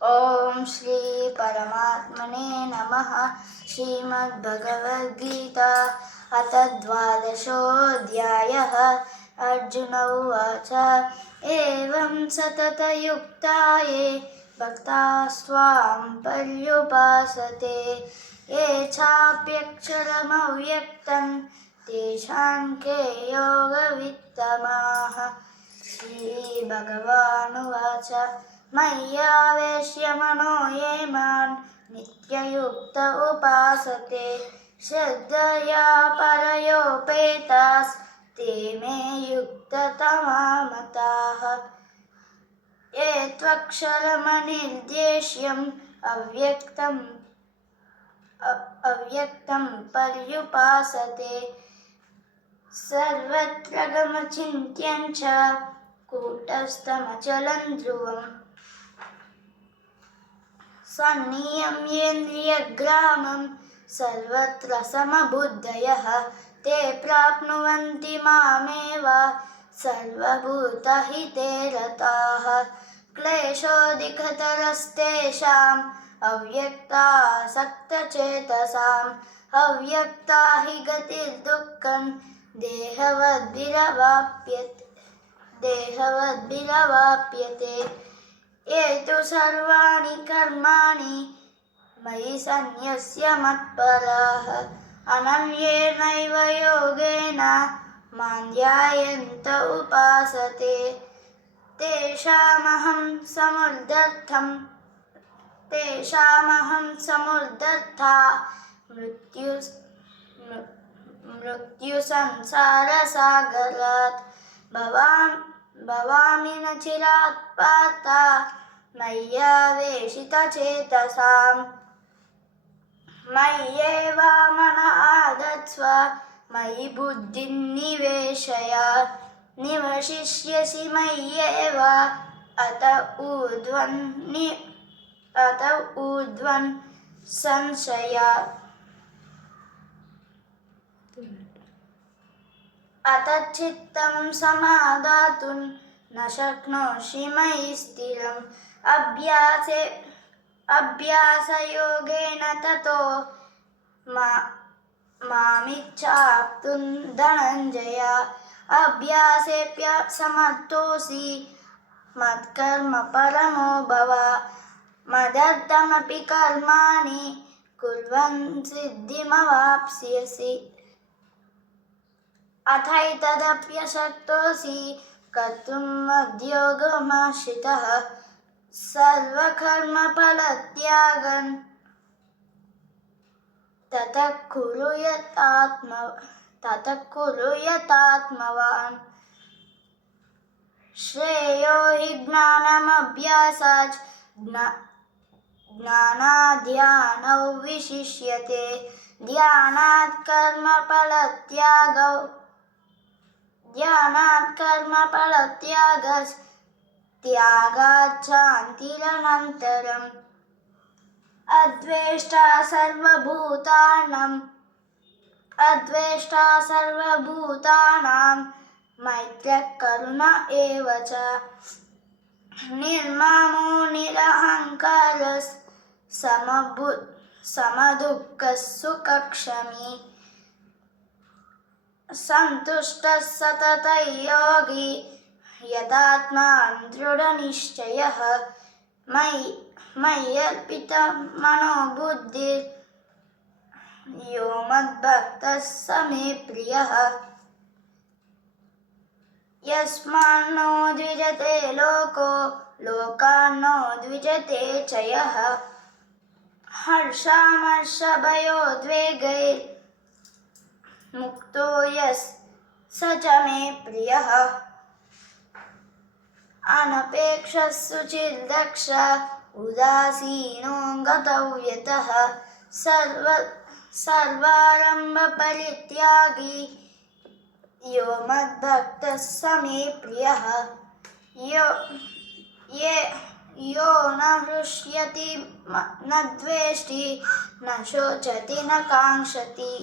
ओम श्री परमात्मने नमः। श्रीमद्भगवद्गीता अथ द्वादशोऽध्यायः। अर्जुन उवाच एवं सततयुक्ता ये भक्तास्त्वां पर्युपासते ये चाप्यक्षरमव्यक्तं तेषां के योगवित्तमाः। श्रीभगवानुवाच मय्यावेश्य मनो ये मां नित्ययुक्त उपासते श्रद्धया परयोपेतास् ते मे युक्ततमा मताः। ये त्वक्षरमनिर्देश्यम् अव्यक्तं पर्युपासते सर्वत्र गमचिन्त्यं च कूटस्थमचलं ध्रुवम् सन्नियम्येन्द्रियग्रामं सर्वत्र समबुद्धयः ते प्राप्नुवन्ति मामेव सर्वभूतहिते रताः। क्लेशोऽधिकतरस्तेषाम् अव्यक्तासक्तचेतसाम् अव्यक्ता हि गतिर्दुःखं देहवद्भिरवाप्यते। ये तु सर्वाणि कर्माणि मयि सन्न्यस्य मत्पराः अनन्येनैव योगेन मां ध्यायन्त उपासते तेषामहं समुद्धर्ता मृत्युसंसारसागरात् भवामि न चिरात् पार्थ मय्यावेशितचेतसाम्। मय्येव मनः आधत्स्व मयि बुद्धिं निवेशय निवशिष्यसि मय्येव अत ऊर्ध्वं संशयात्। अत चित्तं समादातुं न शक्नोषि मयि स्थिरम् अभ्यासयोगेन ततो मामिच्छाप्तुं धनञ्जय अभ्यासेऽप्यसमर्थोऽसि मत्कर्म परमो भव मदर्थमपि कर्माणि कुर्वन् सिद्धिमवाप्स्यसि। अथैतदप्यशक्तोऽसि कर्तुं मद्योगमाश्रितः सर्वकर्मफलत्यागं ततः कुरु यतात्मवान्। श्रेयो हि ज्ञानमभ्यासाच् ज्ञानाध्यानौ विशिष्यते ध्यानात् कर्मफलत्यागात् शान्तिरनन्तरम्। अद्वेष्टा सर्वभूतानां मैत्रः करुण एव च निर्ममो निरहङ्कारः समदुःखः सुखक्षमी सन्तुष्टः सततयोगी यतात्मा दृढनिश्चयः मय्यर्पितमनो बुद्धिर् यो मद्भक्तः स मे प्रियः। यस्मान्नो द्विजते लोको लोकान्नो द्विजते च यः हर्षामर्षभयोद्वेगैर्मुक्तो यः स च मे प्रियः। अनपेक्षः शुचिर्दक्ष उदासीनो गतव्यतः सर्वारम्भपरित्यागी यो मद्भक्तः स मे प्रियः। यो न हृष्यति न द्वेष्टि न शोचति न काङ्क्षति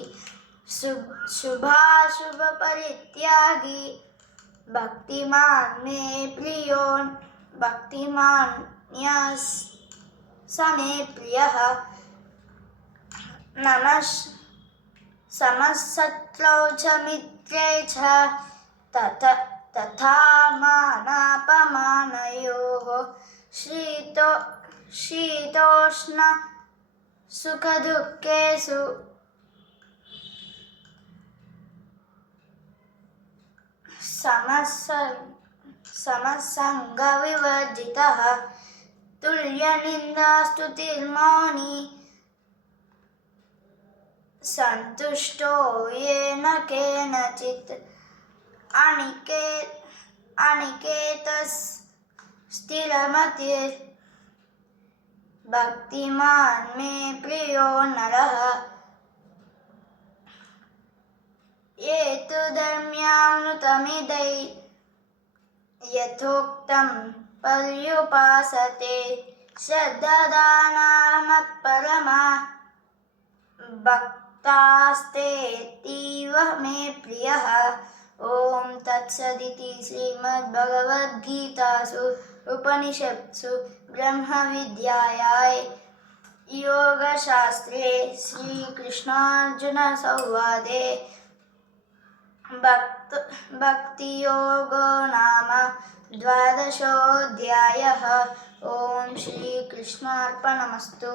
शुभाशुभपरित्यागी भक्तिमान् मे प्रियो भक्तिमान्यस् स मे प्रियः नमः समः शत्रौ च मित्रे च तथा मानापमानयोः शीतोष्ण सुखदुःखेषु समसङ्गविवर्जितः तुल्यनिन्दास्तुतिर्मौनी सन्तुष्टो येन केनचित् अनिकेतस्थिरमतिर् भक्तिमान् मे प्रियो नरः ये तु धर्म्यामृतमिदै यथोक्तं पर्युपासते श्रद्धादानमत्परमा भक्तास्तेऽतीव मे प्रियः ॐ तत्सदिति श्रीमद्भगवद्गीतासु उपनिषत्सु ब्रह्मविद्यायां योगशास्त्रे श्रीकृष्णार्जुनसंवादे भक्तियोगो नाम 12ोऽध्यायः ॐ श्रीकृष्णार्पणमस्तु.